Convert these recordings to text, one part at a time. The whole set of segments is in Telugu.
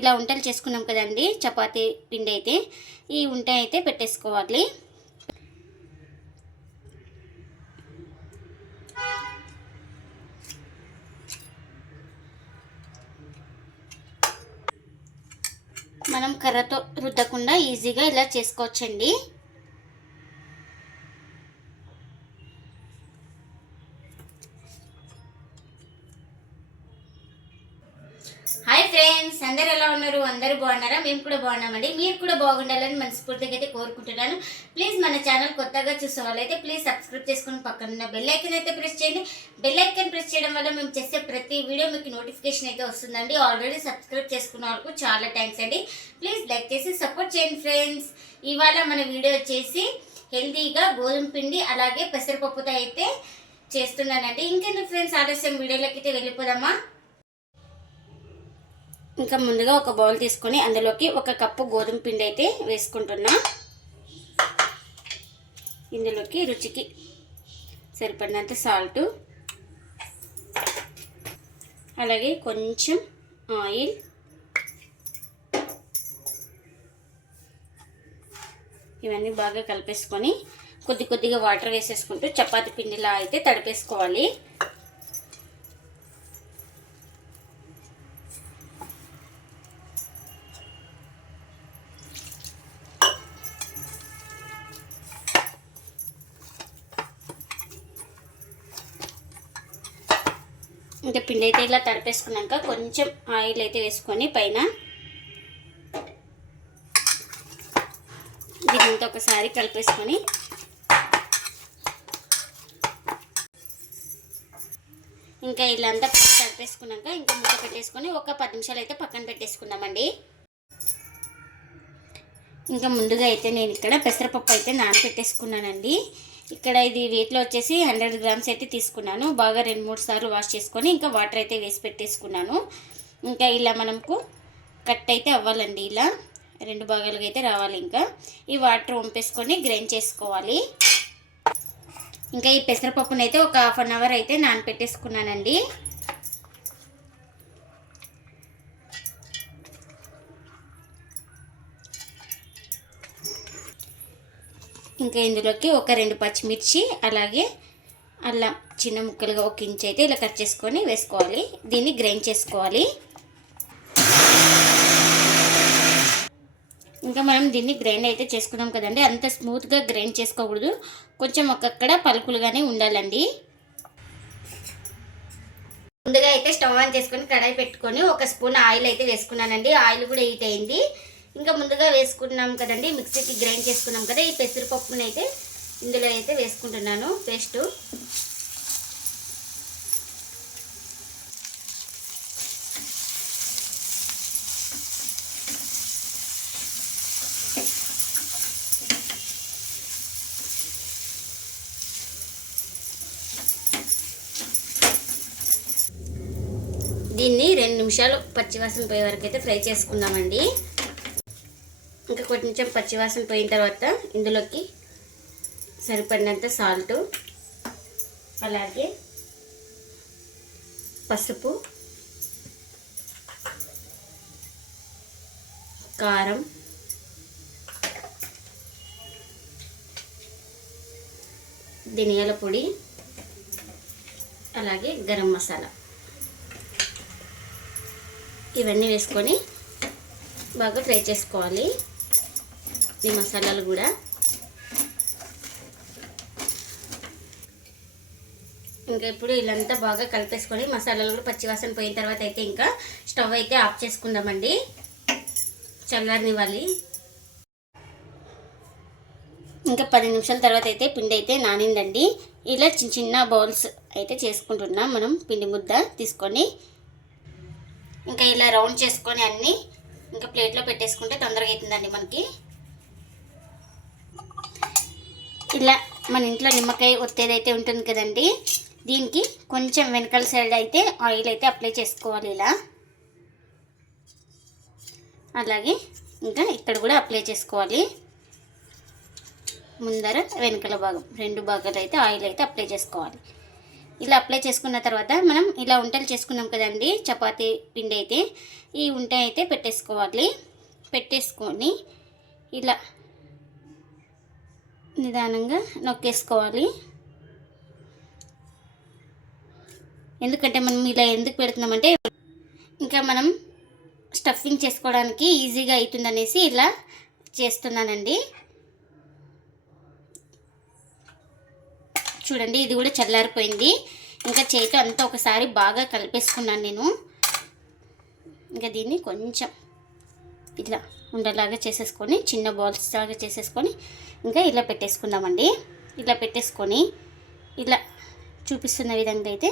ఇలా ఉంటలు చేసుకున్నాం కదండి చపాతీ పిండి అయితే. ఈ ఉంట అయితే పెట్టేసుకోవాలి. మనం కర్రతో రుద్దకుండా ఈజీగా ఇలా చేసుకోవచ్చండి. హాయ్ ఫ్రెండ్స్ అందరు ఎలా ఉన్నారు? అందరూ బాగున్నారా? మేము కూడా బాగున్నామండి. మీరు కూడా బాగుండాలని మనస్ఫూర్తిగా అయితే కోరుకుంటున్నాను. ప్లీజ్ మన ఛానల్ కొత్తగా చూసే వాళ్ళైతే ప్లీజ్ సబ్స్క్రైబ్ చేసుకుని పక్కన ఉన్న బెల్ ఐకన్ అయితే ప్రెస్ చేయండి. బెల్ ఐకన్ ప్రెస్ చేయడం వల్ల మేము చేసే ప్రతి వీడియో మీకు నోటిఫికేషన్ అయితే వస్తుందండి. ఆల్రెడీ సబ్స్క్రైబ్ చేసుకున్న వాళ్ళకు చాలా థ్యాంక్స్ అండి. ప్లీజ్ లైక్ చేసి సపోర్ట్ చేయండి ఫ్రెండ్స్ ఇవాళ మన వీడియో వచ్చేసి హెల్తీగా గోధుమ పిండి అలాగే పెసరపప్పుతో అయితే చేస్తున్నానండి. ఇంకెందుకు ఫ్రెండ్స్ ఆలస్యం? వీడియోలోకి అయితే వెళ్ళిపోదామా? ఇంకా ముందుగా ఒక బౌల్ తీసుకొని అందులోకి ఒక కప్పు గోధుమ పిండి అయితే వేసుకుంటున్నా. ఇందులోకి రుచికి సరిపడినంత సాల్ట్. అలాగే కొంచెం ఆయిల్. ఇవన్నీ బాగా కలిపేసుకొని కొద్ది కొద్దిగా వాటర్ వేసేసుకుంటూ చపాతి పిండిలా అయితే తడిపేసుకోవాలి. ఇంకా పిండి అయితే ఇలా తడిపేసుకున్నాక కొంచెం ఆయిల్ అయితే వేసుకొని పైన దీనితో ఒకసారి కలిపేసుకొని ఇంకా ఇలా అంతా తడిపేసుకున్నాక ఇంకా మూత పెట్టేసుకొని ఒక పది నిమిషాలు అయితే పక్కన పెట్టేసుకుందామండి. ఇంకా ముందుగా అయితే నేను ఇక్కడ పెసరపప్పు అయితే నానబెట్టేసుకున్నానండి. ఇక్కడ ఇది వెయిట్లో వచ్చేసి హండ్రెడ్ గ్రామ్స్ అయితే తీసుకున్నాను. బాగా రెండు మూడు సార్లు వాష్ చేసుకొని ఇంకా వాటర్ అయితే వేసి పెట్టేసుకున్నాను. ఇంకా ఇలా మనకు కట్ అయితే అవ్వాలండి ఇలా. రెండు భాగాలుగా అయితే రావాలి ఇంకా. ఈ వాటర్ వంపేసుకొని గ్రైండ్ చేసుకోవాలి. ఇంకా ఈ పెసరపప్పునైతే అయితే ఒక హాఫ్ అన్ అవర్ అయితే నానపెట్టేసుకున్నానండి. ఇంకా ఇందులోకి ఒక రెండు పచ్చిమిర్చి అలాగే అల్లం చిన్న ముక్కలుగా ఒక ఇంచ్ అయితే ఇలా కట్ చేసుకొని వేసుకోవాలి. దీన్ని గ్రైండ్ చేసుకోవాలి. ఇంకా మనం దీన్ని గ్రైండ్ అయితే చేసుకున్నాం కదండి. అంత స్మూత్గా గ్రైండ్ చేసుకోకూడదు. కొంచెం ఒక్కక్కడ పలుకులుగానే ఉండాలండి. ముందుగా అయితే స్టవ్ ఆన్ చేసుకొని కడాయి పెట్టుకొని ఒక స్పూన్ ఆయిల్ అయితే వేసుకున్నానండి. ఆయిల్ కూడా హీట్ అయింది. ఇంకా ముందుగా వేసుకున్నాం కదండి మిక్సీకి గ్రైండ్ చేసుకున్నాం కదా ఈ పెసరపప్పుని అయితే ఇందులో అయితే వేసుకుంటున్నాను పేస్టు. దీన్ని రెండు నిమిషాలు పచ్చివాసన పోయే వరకు అయితే ఫ్రై చేసుకుందామండి. ఇంకా కొంచెం పచ్చివాసన పోయిన తర్వాత ఇందులోకి సరిపడినంత సాల్టు అలాగే పసుపు కారం ధనియాల పొడి అలాగే గరం మసాలా. ఇవన్నీ వేసుకొని బాగా ఫ్రై చేసుకోవాలి. ఈ మసాలాలు కూడా. ఇంకా ఇప్పుడు ఇలాంతా బాగా కలిపేసుకొని మసాలాలు కూడా పచ్చివాసన పోయిన తర్వాత అయితే ఇంకా స్టవ్ అయితే ఆఫ్ చేసుకుందామండి. చల్లారనివ్వాలి. ఇంకా పది నిమిషాల తర్వాత అయితే పిండి అయితే నానిందండి. ఇలా చిన్న చిన్న బౌల్స్ అయితే చేసుకుంటున్నాం మనం పిండి ముద్ద తీసుకొని. ఇంకా ఇలా రౌండ్ చేసుకొని అన్నీ ఇంకా ప్లేట్లో పెట్టేసుకుంటే తొందరగా అవుతుందండి మనకి. ఇలా మన ఇంట్లో నిమ్మకాయ ఒత్తేదైతే ఉంటుంది కదండి దీనికి కొంచెం వెనకాల సైడ్ అయితే ఆయిల్ అయితే అప్లై చేసుకోవాలి ఇలా. అలాగే ఇంకా ఇక్కడ కూడా అప్లై చేసుకోవాలి. ముందర వెనకల భాగం రెండు భాగాలు అయితే ఆయిల్ అయితే అప్లై చేసుకోవాలి. ఇలా అప్లై చేసుకున్న తర్వాత మనం ఇలా వంటలు చేసుకున్నాం కదండి చపాతీ పిండి అయితే ఈ ఉంట అయితే పెట్టేసుకోవాలి. పెట్టేసుకొని ఇలా నిదానంగా నొక్కేసుకోవాలి. ఎందుకంటే మనం ఇలా ఎందుకు పెడుతున్నామంటే ఇంకా మనం స్టఫింగ్ చేసుకోవడానికి ఈజీగా అవుతుందనేసి ఇలా చేస్తున్నానండి. చూడండి ఇది కూడా చల్లారిపోయింది. ఇంకా చేతితో అంతా ఒకసారి బాగా కలిపేసుకున్నాను నేను. ఇంకా దీన్ని కొంచెం ఇట్లా ఉండలాగా చేసేసుకొని చిన్న బాల్స్ లాగా చేసేసుకొని ఇంకా ఇలా పెట్టేసుకుందామండి. ఇలా పెట్టేసుకొని ఇలా చూపిస్తున్న విధంగా అయితే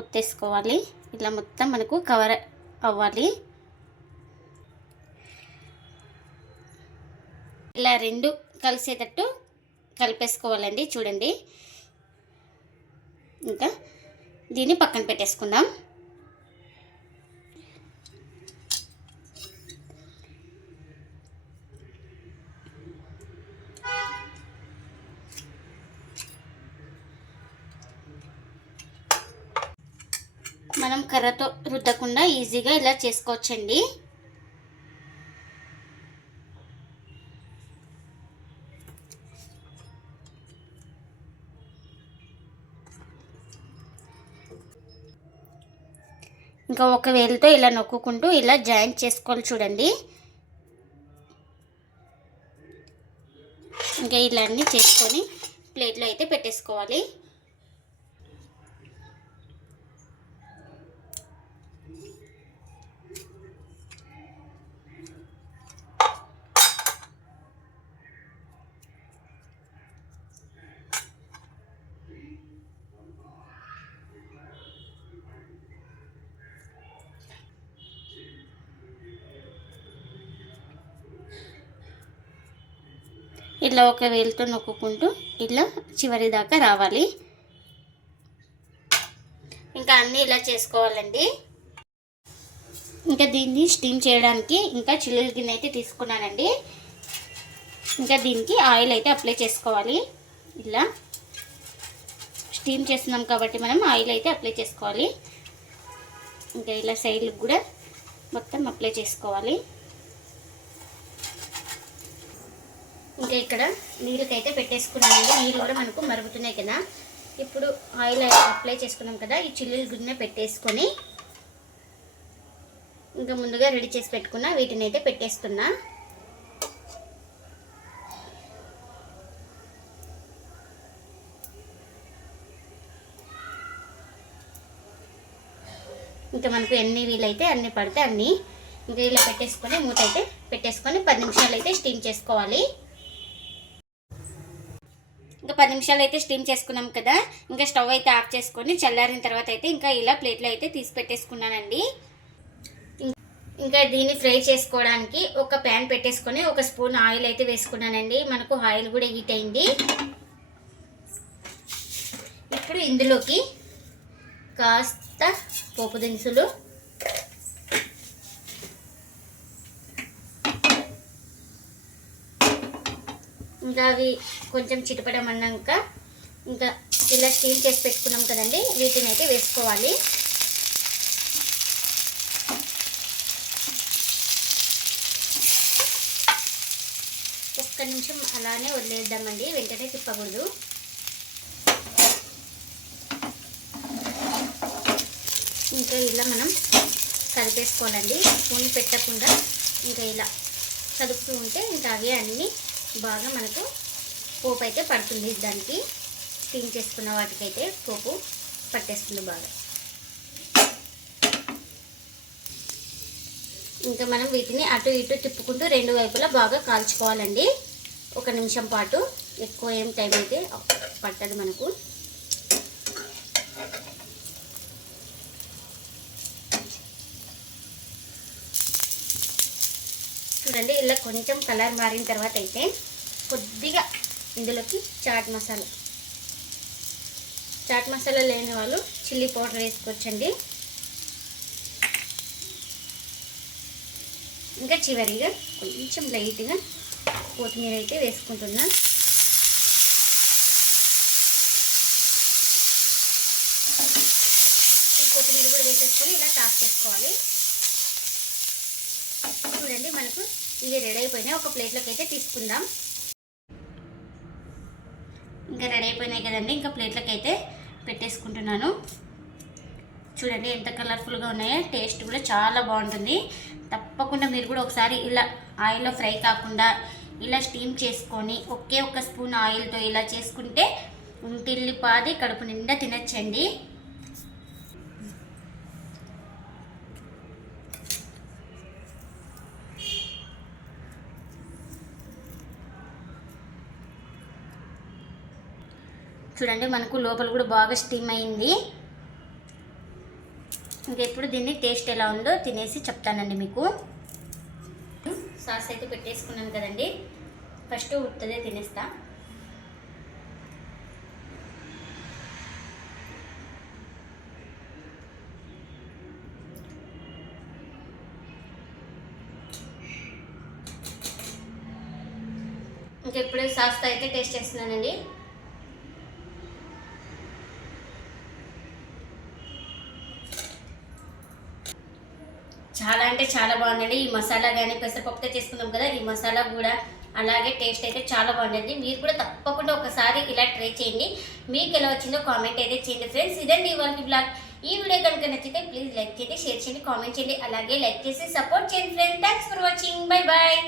ఒత్తేసుకోవాలి. ఇట్లా మొత్తం మనకు కవర్ అవ్వాలి. ఇలా రెండు కలిసేటట్టు కలిపేసుకోవాలండి చూడండి. ఇంకా దీన్ని పక్కన పెట్టేసుకుందాం. మనం కర్రతో రుద్దకుండా ఈజీగా ఇలా చేసుకోవచ్చండి. ఇంకా ఒక వేలుతో ఇలా నొక్కుంటూ ఇలా జాయింట్ చేసుకోవాలి చూడండి. ఇంకా ఇలా అన్నీ చేసుకొని ప్లేట్లో అయితే పెట్టేసుకోవాలి. ఇలా ఒక వేలుతో నొక్కుంటూ ఇలా చివరి దాకా రావాలి. ఇంకా అన్నీ ఇలా చేసుకోవాలండి. ఇంకా దీన్ని స్టీమ్ చేయడానికి ఇంకా చిల్లుల గిన్నె అయితే తీసుకున్నానండి. ఇంకా దీనికి ఆయిల్ అయితే అప్లై చేసుకోవాలి. ఇలా స్టీమ్ చేస్తున్నాం కాబట్టి మనం ఆయిల్ అయితే అప్లై చేసుకోవాలి. ఇంకా ఇలా సైడ్కి కూడా మొత్తం అప్లై చేసుకోవాలి. ఇంకా ఇక్కడ నీళ్ళకైతే పెట్టేసుకున్నామండి నీళ్ళు కూడా మనకు మరుగుతున్నాయి కదా. ఇప్పుడు ఆయిల్ అప్లై చేసుకున్నాం కదా ఈ చిల్లీలు గిన్నె పెట్టేసుకొని ఇంకా ముందుగా రెడీ చేసి పెట్టుకున్న వీటిని అయితే పెట్టేస్తున్నా. ఇంకా మనకు ఎన్ని వీలైతే అన్ని పడితే అన్ని ఇంకా ఇలా పెట్టేసుకొని మూత అయితే పెట్టేసుకొని పది నిమిషాలు అయితే స్టీమ్ చేసుకోవాలి. పది నిమిషాలు అయితే స్టీమ్ చేసుకున్నాం కదా. ఇంకా స్టవ్ అయితే ఆఫ్ చేసుకొని చల్లారిన తర్వాత అయితే ఇంకా ఇలా ప్లేట్లో అయితే తీసి పెట్టేసుకున్నానండి. ఇంకా దీన్ని ఫ్రై చేసుకోవడానికి ఒక ప్యాన్ పెట్టేసుకొని ఒక స్పూన్ ఆయిల్ అయితే వేసుకున్నానండి. మనకు ఆయిల్ కూడా హీట్ అయింది. ఇప్పుడు ఇందులోకి కాస్త పోపు దినుసులు ఇంకా అవి కొంచెం చిటపడమన్నాక ఇంకా ఇలా స్టీల్ చేసి పెట్టుకున్నాం కదండి వీటిని అయితే వేసుకోవాలి. ఒక్క నిమిషం అలానే వదిలేద్దామండి వెంటనే తిప్పకూడదు. ఇంకా ఇలా మనం కలిపేసుకోవాలండి స్పూన్ పెట్టకుండా ఇంకా ఇలా కలుపుతూ ఉంటే ఇంకా అవి అన్నీ బాగా మనకు పోపు అయితే పడుతుంది. దానికి క్లీన్ చేసుకున్న వాటికైతే పోపు పట్టేస్తుంది బాగా. ఇంకా మనం వీటిని అటు ఇటు తిప్పుకుంటూ రెండు వైపులా బాగా కాల్చుకోవాలండి. ఒక నిమిషం పాటు ఎక్కువ ఏం టైం అయితే పట్టదు మనకు. చూడండి ఇలా కొంచెం కలర్ మారిన తర్వాత అయితే కొద్దిగా ఇందులోకి చాట్ మసాలా. చాట్ మసాలా లేని వాళ్ళు చిల్లీ పౌడర్ వేసుకోవచ్చండి. ఇంకా చివరిగా కొంచెం లైట్గా కొత్తిమీర అయితే వేసుకుంటున్నాను ఈ కొత్తిమీర కూడా వేసేసుకొని ఇలా టాస్ చేసుకోవాలి. ఇవి రెడీ అయిపోయినాయి. ఒక ప్లేట్లోకి అయితే తీసుకుందాం. ఇంకా రెడీ అయిపోయినాయి కదండి. ఇంకా ప్లేట్లోకి అయితే పెట్టేసుకుంటున్నాను. చూడండి ఎంత కలర్ఫుల్గా ఉన్నాయో. టేస్ట్ కూడా చాలా బాగుంటుంది. తప్పకుండా మీరు కూడా ఒకసారి ఇలా ఆయిల్లో ఫ్రై కాకుండా ఇలా స్టీమ్ చేసుకొని ఒకే ఒక స్పూన్ ఆయిల్తో ఇలా చేసుకుంటే ఉంటిల్లిపాది కడుపు నిండా తినచ్చండి. చూడండి మనకు లోపల కూడా బాగా స్టీమ్ అయింది. ఇంకెప్పుడు దీన్ని టేస్ట్ ఎలా ఉందో తినేసి చెప్తానండి మీకు. సాస్ అయితే పెట్టేసుకున్నాను కదండి. ఫస్ట్ ఉత్తదే తినేస్తా. ఇంకెప్పుడు సాస్తో అయితే టేస్ట్ చేస్తున్నానండి. చాలా అంటే చాలా బాగుందండి. ఈ మసాలా కానీ పెసరపప్పుతో చేసుకున్నాం కదా ఈ మసాలా కూడా అలాగే టేస్ట్ అయితే చాలా బాగుంటుంది మీరు కూడా తప్పకుండా ఒకసారి ఇలా ట్రై చేయండి. మీకు ఎలా వచ్చిందో కామెంట్ అయితే చేయండి ఫ్రెండ్స్. ఇదండి ఇవాళ బ్లాగ్. ఈ వీడియో కనుక నచ్చితే ప్లీజ్ లైక్ చేయండి షేర్ చేయండి కామెంట్ చేయండి. అలాగే లైక్ చేసి సపోర్ట్ చేయండి friends. Thanks for watching bye bye